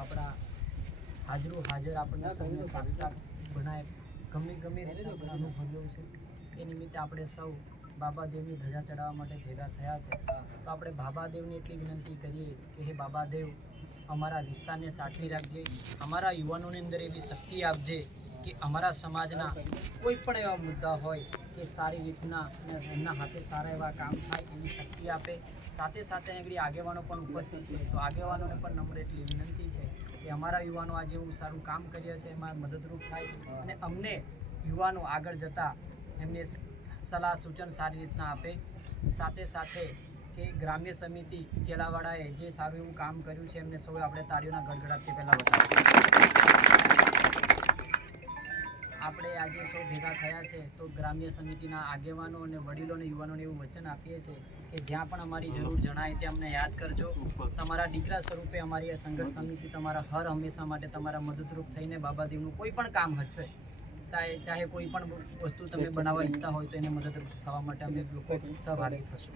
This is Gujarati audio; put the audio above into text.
આપણા હાજર આપણને સૌને સાક્ષાત બનાવે ગમે રીતે આપણે અનુભવ્યું છે એ નિમિત્તે આપણે સૌ બાબાદેવની ધજા ચડાવવા માટે ભેગા થયા છે. તો આપણે બાબાદેવને એટલી વિનંતી કરીએ કે હે બાબાદેવ, અમારા વિસ્તારને સાચવી રાખજે, અમારા યુવાનોની અંદર એવી શક્તિ આપજે કે અમારા સમાજના કોઈ પણ એવા મુદ્દા હોય કે સારી રીતના એમના હાથે સારા એવા કામ થાય એની શક્તિ આપે. સાથે સાથે આગળ આગેવાનો પણ ઉપસ્થિત છે, તો આગેવાનોને પણ નમ્ર એટલી વિનંતી છે કે અમારા યુવાનો આજે એવું સારું કામ કર્યા છે એમાં મદદરૂપ થાય અને અમને યુવાનો આગળ જતાં એમને સલાહ સૂચન સારી રીતના આપે. સાથે સાથે કે ગ્રામ્ય સમિતિ ચેલાવાડાએ જે સારું એવું કામ કર્યું છે એમને સૌ આપણે તાળીઓના ગડગડાટથી પહેલાં બતાવીએ. આપણે આજે સૌ ભેગા થયા છે તો ગ્રામ્ય સમિતિના આગેવાનો અને વડીલો અને યુવાનોને એવું વચન આપીએ છીએ કે જ્યાં પણ અમારી જરૂર જણાય ત્યાં અમને યાદ કરજો. તમારા દીકરા સ્વરૂપે અમારી આ સંઘર્ષ સમિતિ તમારા હર હંમેશા માટે તમારા મદદરૂપ થઈને બાબાદેવનું કોઈ પણ કામ હશે, ચાહે કોઈ પણ વસ્તુ તમે બનાવવા ઈચ્છતા હોય તો એને મદદરૂપ થવા માટે અમે લોકો સહભાગી થશું.